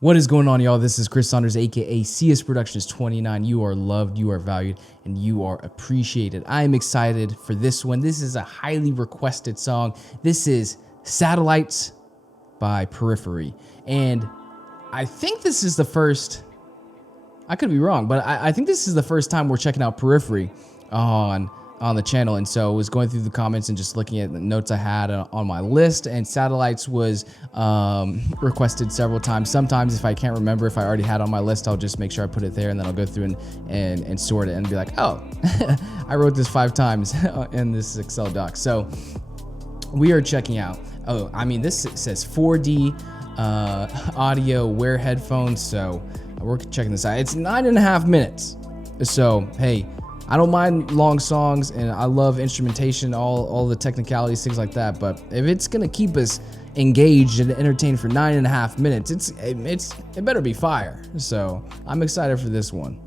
What is going on, y'all? This is Chris Saunders, aka CSProductions.29. You are loved, you are valued, and you are appreciated. I am excited for this one. This is a highly requested song. This is Satellites by Periphery. And I think this is the first, I could be wrong, but I think this is the first time we're checking out Periphery on the channel. And so I was going through the comments and just looking at the notes I had on my list, and Satellites was requested several times. Sometimes if I can't remember if I already had on my list, I'll just make sure I put it there, and then I'll go through and sort it and be like, oh, I wrote this 5 times in this Excel doc. So we are checking out, this says 4D audio wear headphones. So we're checking this out. It's 9.5 minutes. So, hey, I don't mind long songs, and I love instrumentation, all the technicalities, things like that. But if it's gonna keep us engaged and entertained for 9.5 minutes, it better be fire. So I'm excited for this one.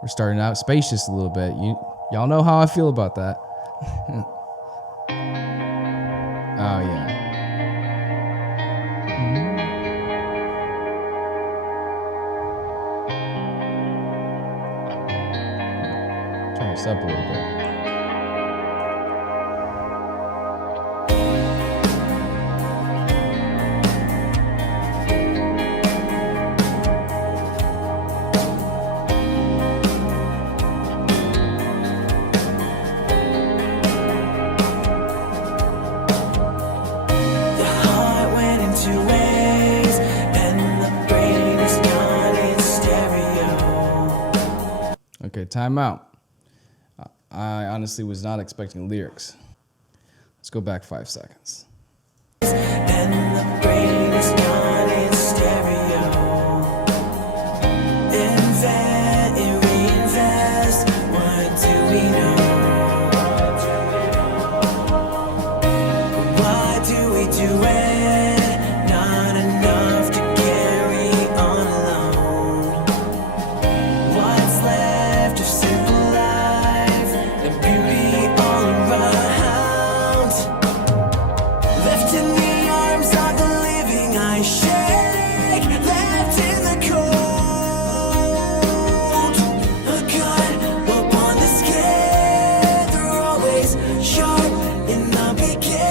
We're starting out spacious a little bit. Y'all know how I feel about that. Oh yeah. Turn this up a little bit. Okay, time out. I honestly was not expecting lyrics. Let's go back 5 seconds. And the brain is gone in stereo. Invent and reinvest. What do we know? Why do we do it? Not enough to carry on alone. What's left of simple life and beauty all around? Left in the arms of the living, I shake. Left in the cold, a gun upon the scale. They're always sharp in the beginning.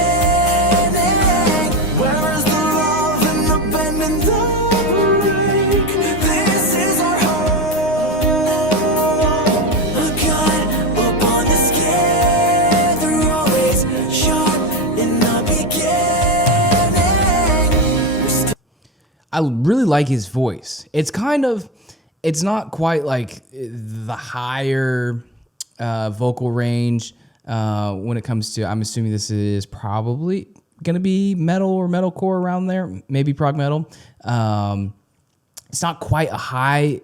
Where is the love and the bend and the break? This is our home. A gun upon the scale. They're always sharp in the beginning. I really like his voice. It's not quite like the higher vocal range when it comes to, I'm assuming this is probably gonna be metal or metalcore around there, maybe prog metal. It's not quite a high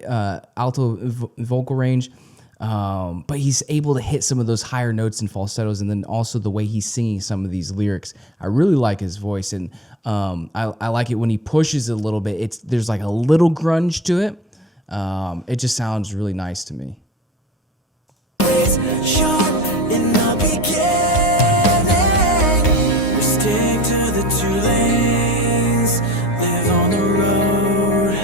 alto vocal range, but he's able to hit some of those higher notes and falsettos, and then also the way he's singing some of these lyrics. I really like his voice, and I like it when he pushes it a little bit. There's like a little grunge to it. It just sounds really nice to me. Sharp in the beginning. We stick to the 2 lanes, live on the road,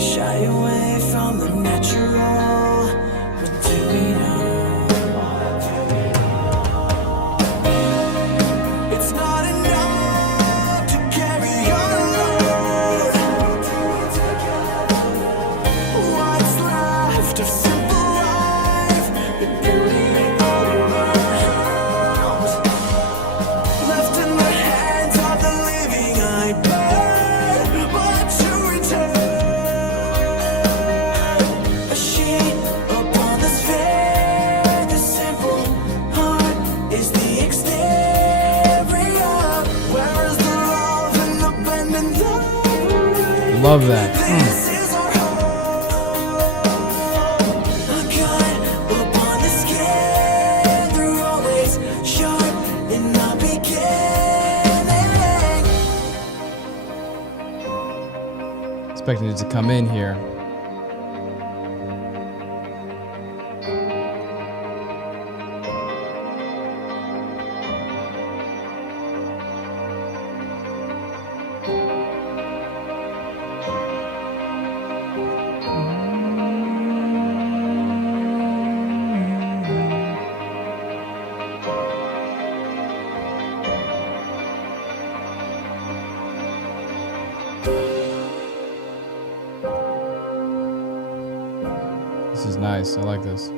shy away from the natural. What do we know? It's not enough to carry on alone. What's left of simple life, the beauty all around? Left in the hands of the living, I burn, but to return. A sheet upon the sphere, the simple heart is the exterior. Where is the love and the bend and the break? Love that. This is our home. A gun upon the scale. They're always sharp in the beginning. Expecting it to come in here. is nice. I like this.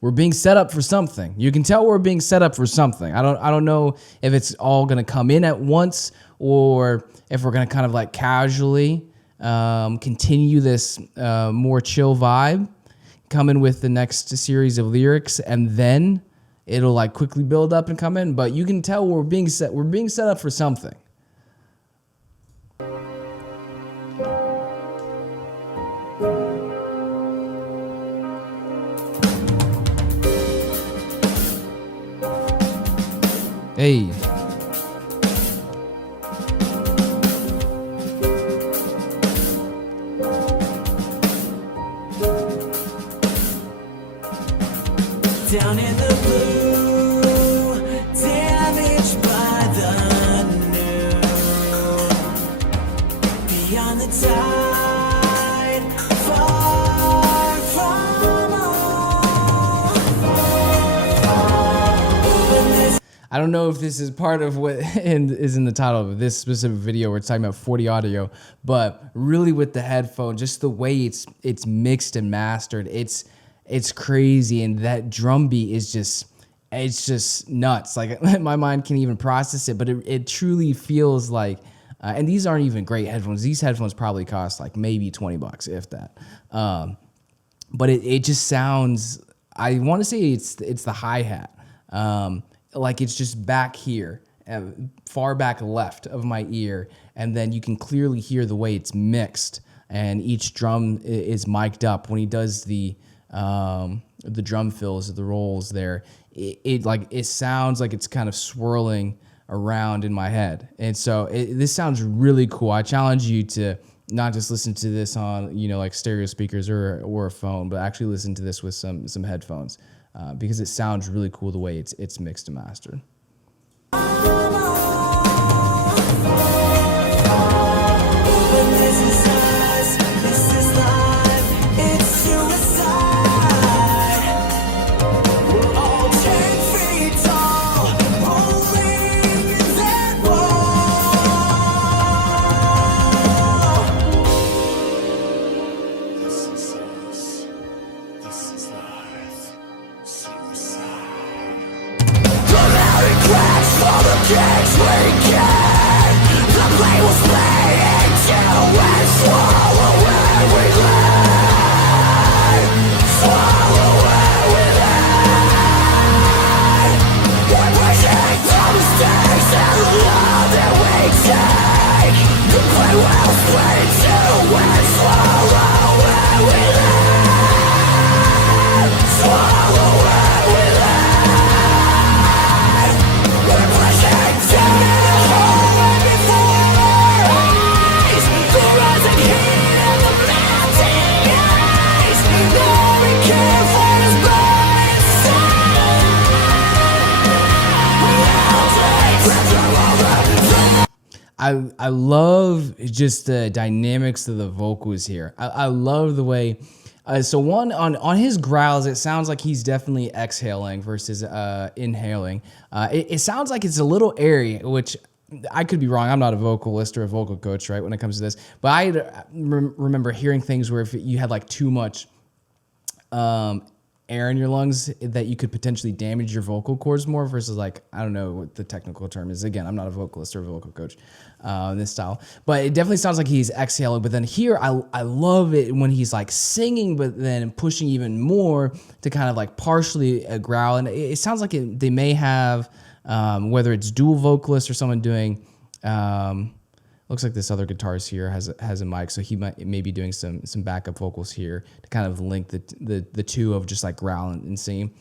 We're being set up for something. You can tell we're being set up for something. I don't know if it's all gonna come in at once or if we're gonna kind of like casually continue this more chill vibe, come in with the next series of lyrics, and then it'll like quickly build up and come in. But you can tell we're being set up for something. Hey. Down in the blue, damaged by the new. Beyond the tide, far from home. I don't know if this is part of what is in the title of this specific video. We're talking about 40 audio, but really with the headphone, just the way it's mixed and mastered, it's crazy, and that drum beat is just nuts. Like my mind can't even process it, but it truly feels like. And these aren't even great headphones. These headphones probably cost like maybe $20, if that. But it just sounds. I want to say it's the hi-hat. Like it's just back here, far back left of my ear, and then you can clearly hear the way it's mixed, and each drum is mic'd up. When he does the drum fills, the rolls there, it sounds like it's kind of swirling around in my head, and so this sounds really cool. I challenge you to not just listen to this on like stereo speakers or a phone, but actually listen to this with some headphones. Because it sounds really cool the way it's mixed and mastered. I love just the dynamics of the vocals here. I love the way. So one on his growls, it sounds like he's definitely exhaling versus inhaling. It sounds like it's a little airy, which I could be wrong. I'm not a vocalist or a vocal coach, right, when it comes to this. But I remember hearing things where if you had like too much air in your lungs, that you could potentially damage your vocal cords more versus like, I don't know what the technical term is. Again, I'm not a vocalist or a vocal coach in this style, but it definitely sounds like he's exhaling. But then here, I love it when he's like singing, but then pushing even more to kind of like partially growl. And it sounds like they may have, whether it's dual vocalist or someone doing, looks like this other guitarist here has a mic, so he might be doing some backup vocals here to kind of link the two of just like growling and singing.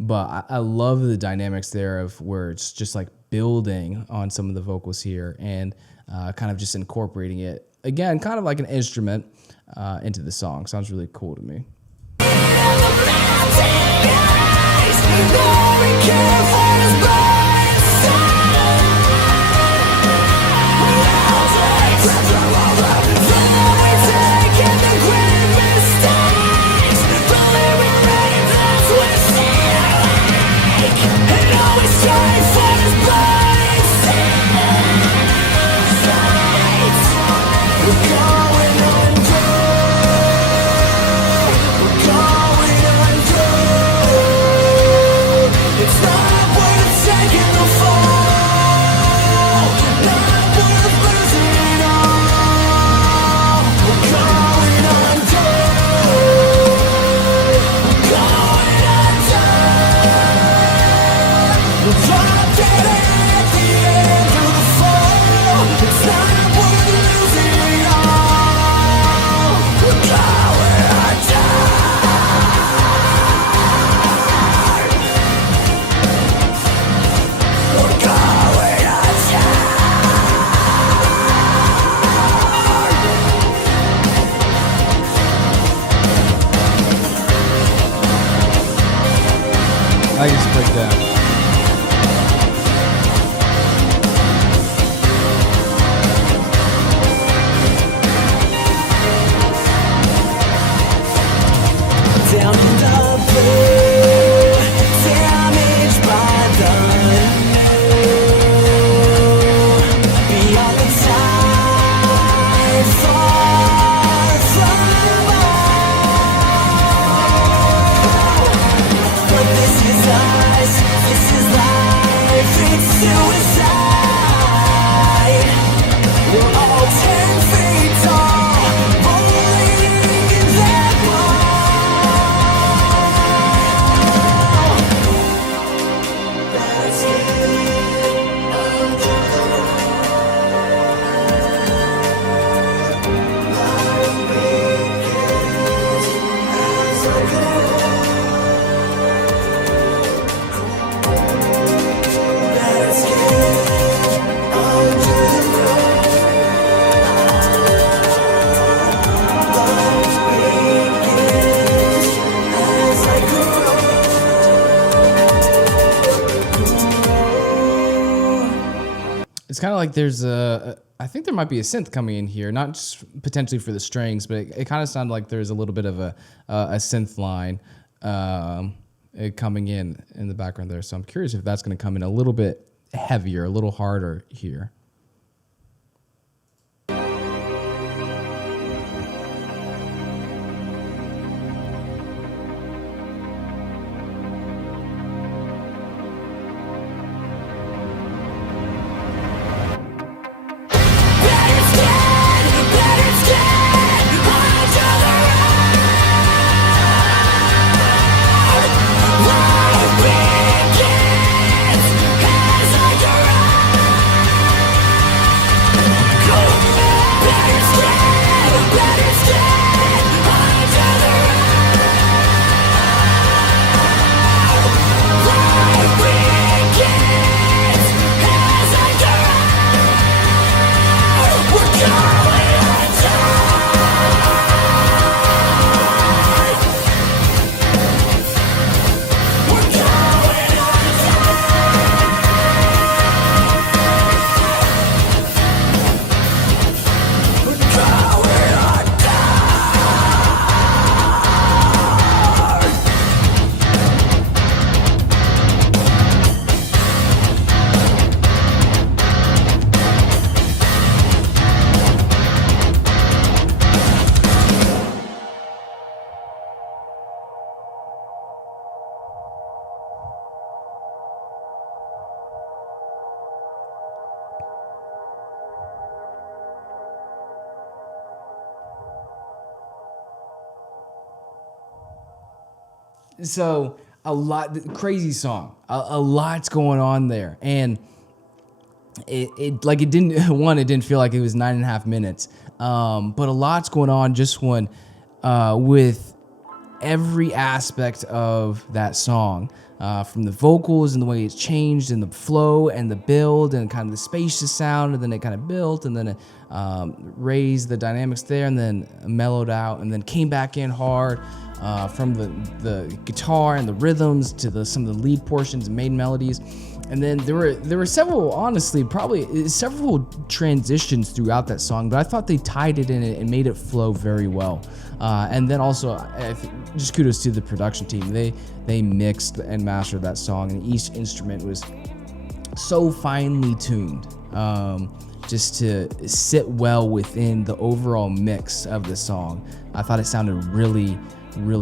But I love the dynamics there of where it's just like building on some of the vocals here and kind of just incorporating it again, kind of like an instrument into the song. Sounds really cool to me. I just break down. Down in the blue, damaged by the new. Beyond the tide, far from all. But this is us, this is life, it's suicide. We're all 10 feet tall, rolling in that ball. It's kind of like there's I think there might be a synth coming in here, not just potentially for the strings, but it kind of sounded like there's a little bit of a synth line coming in the background there. So I'm curious if that's going to come in a little bit heavier, a little harder here. So a lot, crazy song, a lot's going on there, and it didn't feel like it was 9.5 minutes, but a lot's going on just one with every aspect of that song, from the vocals and the way it's changed and the flow and the build and kind of the spacious sound, and then it kind of built and then it raised the dynamics there and then mellowed out and then came back in hard. From the guitar and the rhythms to some of the lead portions and main melodies, and then there were several, honestly, probably several transitions throughout that song, but I thought they tied it in and made it flow very well. And then also, just kudos to the production team. They mixed and mastered that song, and each instrument was so finely tuned, just to sit well within the overall mix of the song. I thought it sounded really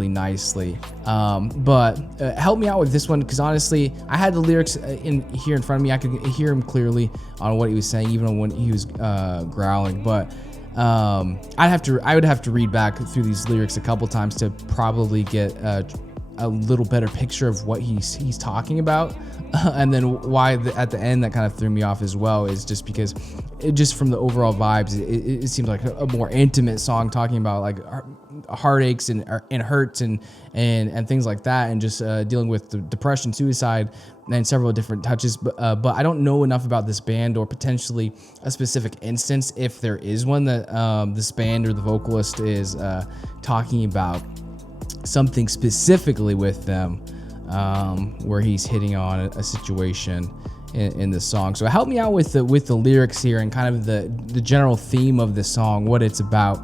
nicely, but help me out with this one, because honestly I had the lyrics in front of me. I could hear him clearly on what he was saying, even when he was growling, but I would have to read back through these lyrics a couple times to probably get a little better picture of what he's talking about. And then why at the end that kind of threw me off as well is just because just from the overall vibes, it seems like a more intimate song talking about like heartaches and hurts and things like that, and just dealing with the depression, suicide, and several different touches. But I don't know enough about this band or potentially a specific instance, if there is one, that this band or the vocalist is talking about something specifically with them, where he's hitting on a situation in the song. So help me out with the lyrics here and kind of the general theme of the song, what it's about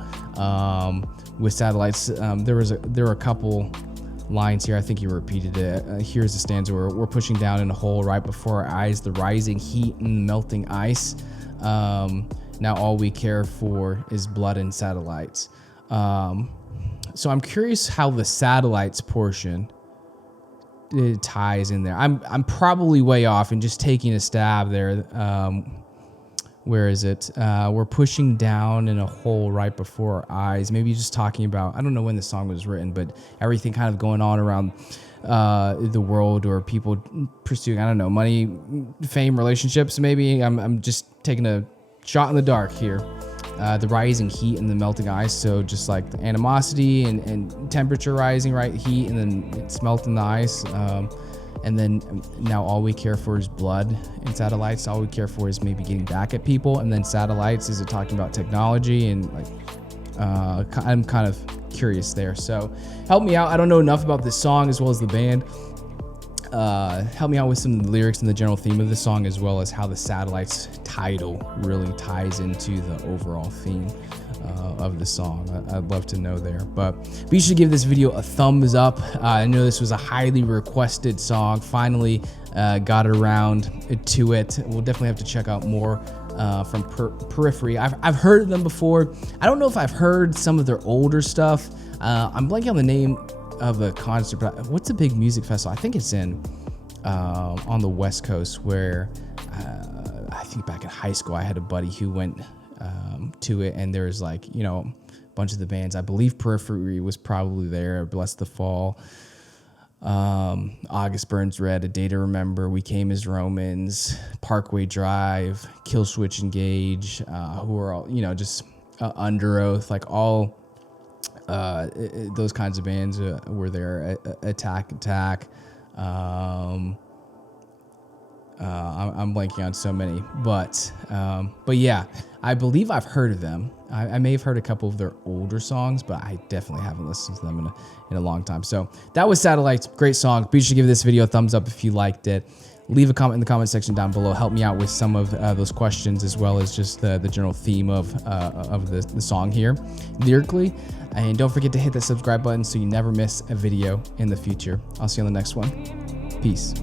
with Satellites. There were a couple lines here. I think you repeated it. Here's the stanza where we're pushing down in a hole right before our eyes, the rising heat and melting ice. Now all we care for is blood and satellites. So I'm curious how the satellites portion it ties in there. I'm probably way off and just taking a stab there. Where is it? We're pushing down in a hole right before our eyes. Maybe just talking about, I don't know when the song was written, but everything kind of going on around the world, or people pursuing, I don't know, money, fame, relationships. Maybe I'm just taking a shot in the dark here. The rising heat and the melting ice, so just like the animosity and temperature rising, right? Heat, and then it's melting the ice. And then now all we care for is blood and satellites. All we care for is maybe getting back at people. And then satellites, is it talking about technology? And like, I'm kind of curious there. So help me out. I don't know enough about this song as well as the band. Help me out with some of the lyrics and the general theme of the song, as well as how the Satellites title really ties into the overall theme of the song. I'd love to know there. But be sure to give this video a thumbs up. I know this was a highly requested song. Finally got around to it. We'll definitely have to check out more from Periphery. I've heard of them before. I don't know if I've heard some of their older stuff. I'm blanking on the name of a concert, but what's a big music festival? I think it's in on the West Coast, where I think back in high school I had a buddy who went to it, and there's like, you know, a bunch of the bands. I believe Periphery was probably there. Bless the Fall, August Burns Red, A Day to Remember, We Came as Romans, Parkway Drive, Killswitch Engage, who are all, you know, just Under Oath, like all those kinds of bands were there. Attack. I'm blanking on so many, but yeah, I believe I've heard of them. I may have heard a couple of their older songs, but I definitely haven't listened to them in a long time. So that was Satellites. Great song. Be sure to give this video a thumbs up if you liked it. Leave a comment in the comment section down below. Help me out with some of those questions, as well as just the general theme of the song here lyrically. And don't forget to hit that subscribe button so you never miss a video in the future. I'll see you on the next one. Peace.